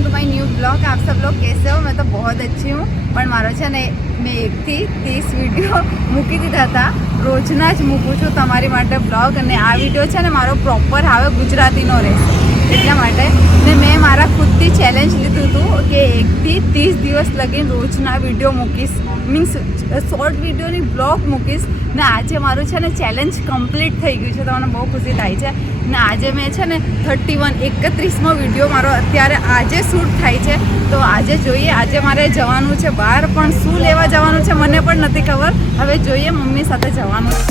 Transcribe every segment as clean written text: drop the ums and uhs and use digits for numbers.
Welcome to my new blog. आप सब लोग कैसे हो? मैं तो बहुत अच्छी हूँ, પણ મારો છે ને મેં 1 થી 30 વિડીયો મૂકી દીધા હતા। રોજના જ મૂકું છું તમારી માટે બ્લોગ, અને આ વિડીયો છે ને મારો પ્રોપર આવે ગુજરાતીનો રહેશે એટલા માટે ને મેં મારા ખુદથી ચેલેન્જ લીધું હતું કે 1 થી 30 દિવસ લગીને રોજના વિડીયો મૂકીશ, મીન્સ શોર્ટ વિડીયોની બ્લોગ મૂકીશ ને આજે મારું છે ને ચેલેન્જ કમ્પ્લીટ થઈ ગયું છે, તો મને બહુ ખુશી થાય છે। ને આજે મેં છે ને 31મો વિડીયો મારો અત્યારે આજે શૂટ થાય છે, તો આજે જોઈએ આજે મારે જવાનું છે બહાર, પણ શું લેવા જવાનું છે મને પણ નથી ખબર। હવે જોઈએ, મમ્મી સાથે જવાનું છે।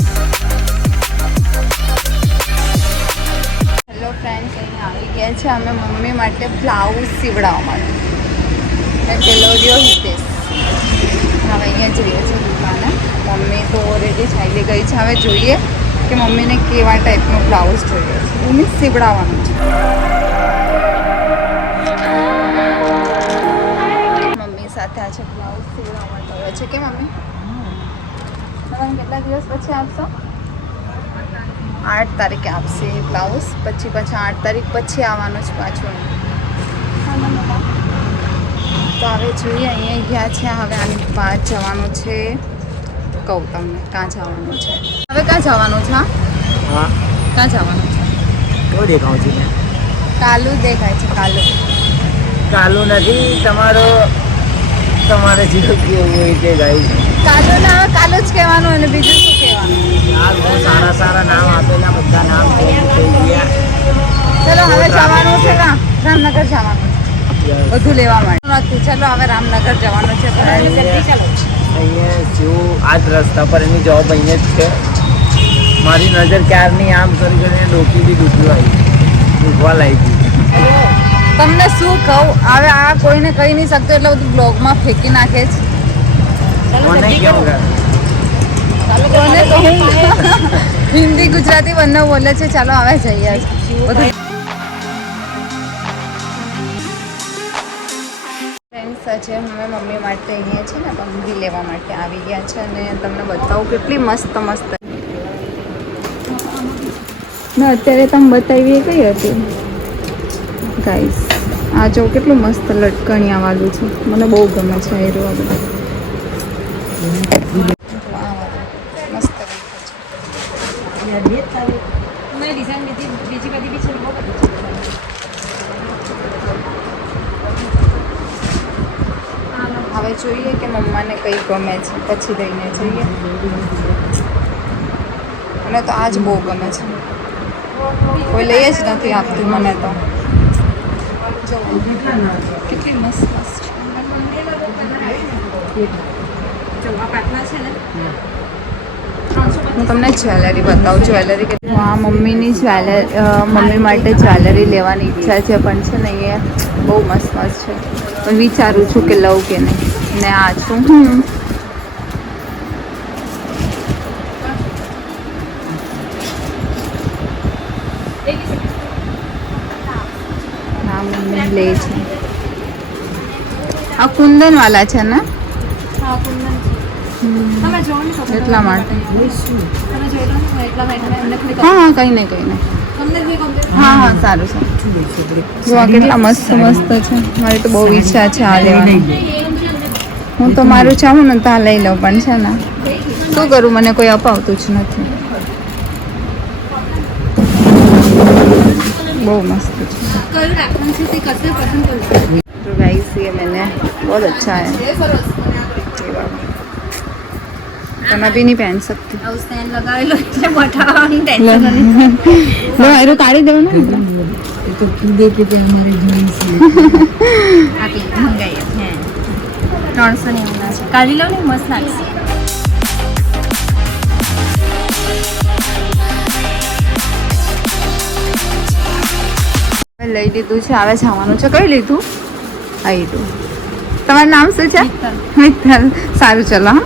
હેલો ફ્રેન્ડ્સ, અહીંયા આવી ગયા છે અમે મમ્મી માટે બ્લાઉઝ સીવડાવવા માટે। ટેલરિયો હિતેશ હવે અહીંયા જઈએ છીએ દુકાને। મમ્મી તો ઓલરેડી ચાલી ગઈ છે, હવે જોઈએ કે મમ્મીને કેવા ટાઈપનો બ્લાઉઝ જોઈએ છે, મીન્સ સીવડાવવાનું છે। મમ્મી સાથે આજે બ્લાઉઝ સીવડાવવા માટે આવે છે કે મમ્મી તમે કેટલા દિવસ પછી આપશો? 8 તારીખે આપશે એ બ્લાઉઝ, પછી 8 તારીખ પછી આવવાનું છે પાછું। તો હવે જોઈએ, અહીંયા ગયા છે, હવે આની બહાર જવાનું છે। કહું તમને ક્યાં જવાનું છે, હવે ક્યાં જવાનું છે? હા, ક્યાં જવાનું છે? કેવું દેખાવું છે? કાલુ દેખાય છે, કાલુ કાલુ નથી, તમારે જે કેવું હોય તે ગાય કાલુ ને હવે કાલુ જ કહેવાનું, અને બીજું શું કહેવાનું? આ બહુ સારા સારા નામ આપેલા, બધા નામ થઈ ગયા। ચલો હવે જવાનું છે, રામનગર જવાનું છે બધું લેવા માટે નથી। ચલો હવે રામનગર જવાનું છે, અહીંયા જેવું આ જ રસ્તા પર એની જોબ અહીંયા જ છે। મારી નજર ક્યારની આમ કરીને ડોકી દુખવા લાગી। તમને શું કહું, હવે આ કોઈને કહી નહીં શકતો એટલે બધું બ્લોગમાં ફેંકી નાખે છે। મને કેમ કોને કહું? હિન્દી ગુજરાતી બંને બોલે છે। ચાલો હવે જઈએ બધું। ફ્રેન્ડ્સ છે, અમે મમ્મી માટે અહીંયા છે ને બંગડી લેવા માટે આવી ગયા છે, અને તમને બતાવું કેટલી મસ્ત મસ્ત ને અત્યારે તમે બતાવી કઈ હતી ગાઈસ? આ જો કેટલું મસ્ત લટકણિયા વાળું છે, મને બહુ ગમે છે આ એરો બધું મસ્ત હવે જોઈએ કે મમ્માને કઈ ગમે છે, પછી લઈને જઈએ। મને તો આજ બહુ ગમે છે, કોઈ લઈ જ નથી આપતું મને તો। જો કેટલી મસ્ત મસ્ત છે। હું તમને જ્વેલરી બતાવું, જ્વેલરી કેટલી હા મમ્મીની મમ્મી માટે જ્વેલરી લેવાની ઈચ્છા છે, પણ છે ને અહીંયા બહુ મસ્ત મસ્ત છે, પણ વિચારું છું કે લઉં કે નહીં। ને આ છું હા મમ્મી લે છે। આ કુંદન વાલા છે ને? એટલા માટે હા હા કંઈ નહીં હા હા સારું સારું। જો આ કેટલા મસ્ત મસ્ત છે, મારી તો બહુ ઈચ્છા છે આ લેવાની। હું તો મારું ચાહું ને તો આ લઈ લઉં, પણ છે ને શું કરું, મને કોઈ અપાવતું જ નથી। બહુ મસ્ત છે। तो गाइस ये मैंने बहुत अच्छा है, तो मैं भी नहीं पहन सकती। लो एरो काढ़ी दो ना, तो कीधे के हमारे घर से આપી મંગાઈએ છે 300 ની ઉના છે, કાઢી લો ને મસ્ત લાગશે। લઈ લીધું છે, હવે જવાનું છે। કઈ લીધું? આ લીધું। તમારું નામ શું છે? મિત્તલ। સારું ચલો હા।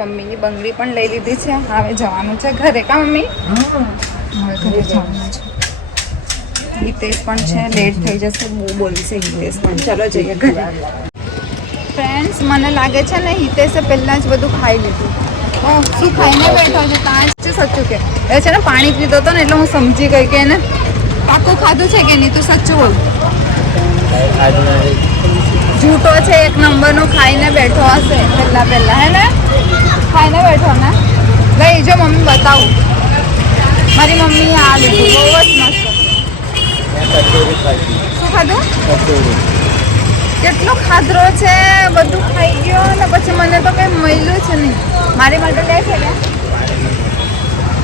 મમ્મીની બંગડી પણ લઈ લીધી છે, હવે જવાનું છે ઘરે। કા મમ્મી? હવે ઘરે જવાનું છે। હિતેશ પણ છે, લેટ થઈ જશે, બહુ બોલશે હિતેશ પણ। ચલો જઈએ ઘરે। ફ્રેન્ડ્સ મને લાગે છે ને હિતેશે પહેલાં જ બધું ખાઈ લીધું। શું ખાઈને બેઠો છે? ત્યાં જ સાચું કે એ છે ને પાણી પીધો હતો ને, એટલે હું સમજી ગઈ કે એને પાકું ખાધું છે કે નહીં, તું સાચું બોલ। જૂઠો છે એક નંબરનો, ખાઈને બેઠો હશે પહેલા હે ને, ખાઈને બેઠો ને. લઈ જો મમ્મી બતાવું, મારી મમ્મીએ આ લીધું, બહુ જ મસ્ત. શું ખાધું? કેટલો ખાધરો છે, બધું ખાઈ ગયો ને પછી મને તો કંઈ મળ્યું છે નહીં. મારી માટે લે છે કે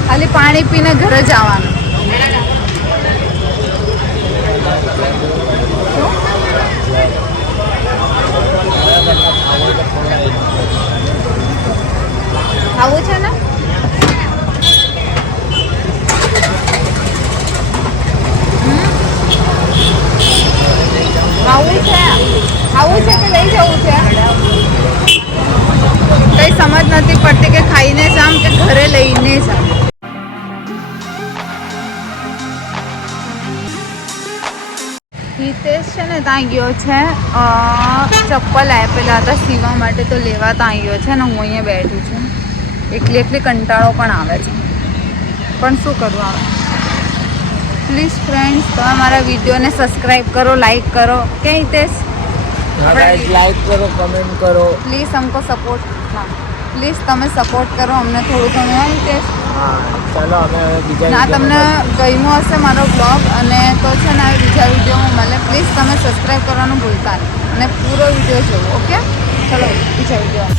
ખાલી પાણી પીને ઘરે જવાનું. ખાવું છે ને? ખાવું છે કે લઈ જવું છે? કઈ સમજ નથી પડતી કે ખાઈને જામ કે ઘરે લઈને જામ. હિતેશ છે ને ત્યાં ગયો છે ચપ્પલ આપેલા હતા સીવવા માટે, તો લેવા ત્યાં ગયો છે ને હું અહીંયા બેઠી છું. એકલી કંટાળો પણ આવે છે, પણ શું કરવું આવે. પ્લીઝ ફ્રેન્ડ્સ, તમે મારા વિડીયોને સબસ્ક્રાઈબ કરો, લાઈક કરો. કે હિતેશ? લાઈક કરો, કમેન્ટ કરો. પ્લીઝ हमको સપોર્ટ, હા પ્લીઝ તમે સપોર્ટ કરો અમને થોડું ઘણું. હા હિતેશ? હા ચાલો અમે હવે બીજા ના તમને ગમ્યો હશે મારો બ્લોગ અને તો છે ને હવે બીજા વિડીયોમાં મળે. પ્લીઝ તમે સબસ્ક્રાઈબ કરવાનું ભૂલતા નહીં અને પૂરો વિડીયો જોવો. ઓકે, ચલો બીજા વિડીયો.